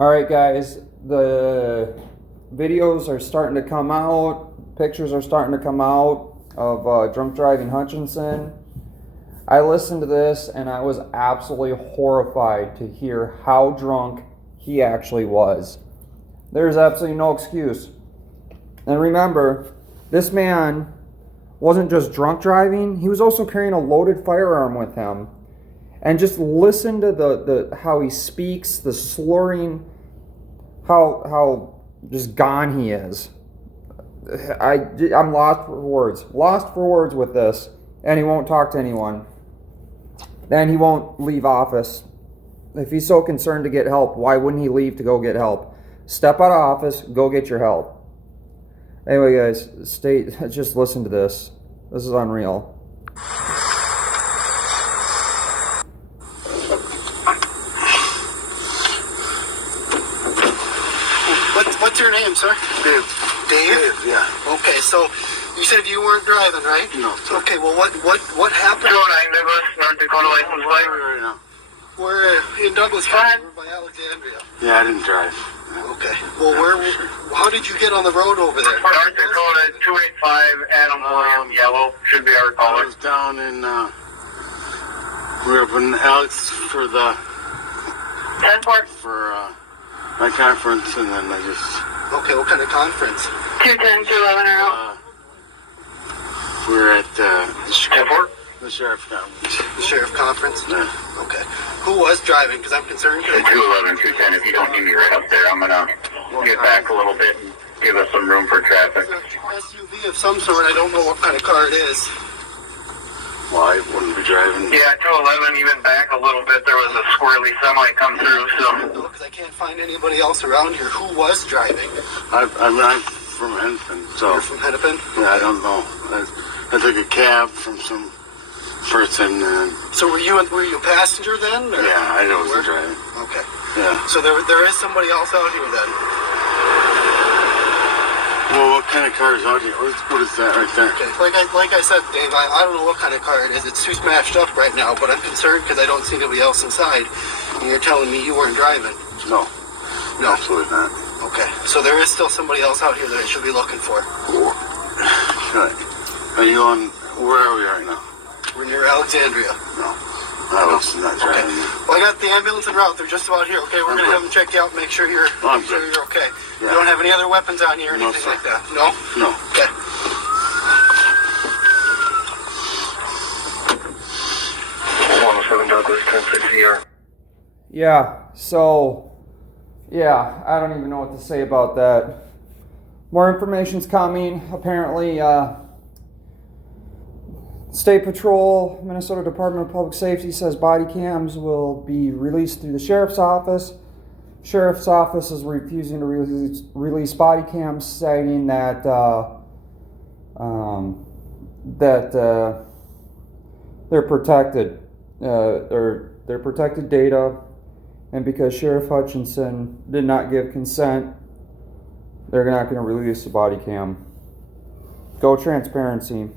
Alright guys, the videos are starting to come out, pictures are starting to come out of drunk driving Hutchinson. I listened to this and I was absolutely horrified to hear how drunk he actually was. There's absolutely no excuse. And remember, this man wasn't just drunk driving, he was also carrying a loaded firearm with him. And just listen to the how he speaks, the slurring, how just gone he is. I'm lost for words with this. And he won't talk to anyone. Then he won't leave office. If he's so concerned to get help, why wouldn't he leave to go get help? Step out of office, go get your help. Anyway guys, just listen to this. This is unreal. What's your name, sir? Dave. Dave? Yeah. Okay, so you said you weren't driving, right? No, sir. Okay, well, what happened? 209 Douglas, North Dakota license plate. Right now. We're in Douglas County. We're by Alexandria. Yeah, I didn't drive. Okay. Well, how did you get on the road over there? North Dakota 285 Adam William Yellow should be our I caller. was down in, we were up in Alex for the, 10-4. for my conference, and then I just, Okay, what kind of conference? 210 211 out. we were at the 10-4. sheriff's conference. The sheriff conference? Yeah. Okay. Who was driving? Because I'm concerned. 211 210. If you don't need me right up there, I'm gonna get back a little bit and give us some room for traffic. It's an SUV of some sort. I don't know what kind of car it is. Well, I wouldn't be driving. Yeah, 211 even back a little bit. There was a squirrely semi come through, so. No, because I can't find anybody else around here. Who was driving? I'm from Hennepin, so. You're from Hennepin? Yeah, I don't know. I took a cab from some person, and So were you a passenger then? Or? yeah, I wasn't driving. Okay. Yeah. So there is somebody else out here then? Well, what kind of car is out here? What is that right there? Okay. Like I said, Dave, I don't know what kind of car it is. It's too smashed up right now, but I'm concerned because I don't see anybody else inside. And you're telling me you weren't driving. No. No. Absolutely not. Okay. So there is still somebody else out here that I should be looking for. Right. Are you on, where are we right now? We're near Alexandria. No. I was not Okay. driving. Well, I got the ambulance en route. They're just about here. Okay, we're gonna have them check you out, make sure you're I'm make sure good. you're okay. Yeah. You don't have any other weapons on you or No, anything sir. like that. No. No. Okay. 107 Douglas 1060 here. Yeah, I don't even know what to say about that. More information's coming. Apparently, State Patrol, Minnesota Department of Public Safety says body cams will be released through the Sheriff's Office. Sheriff's Office is refusing to release body cams, citing that they're protected. They're protected data, and because Sheriff Hutchinson did not give consent, they're not going to release the body cam. Go transparency.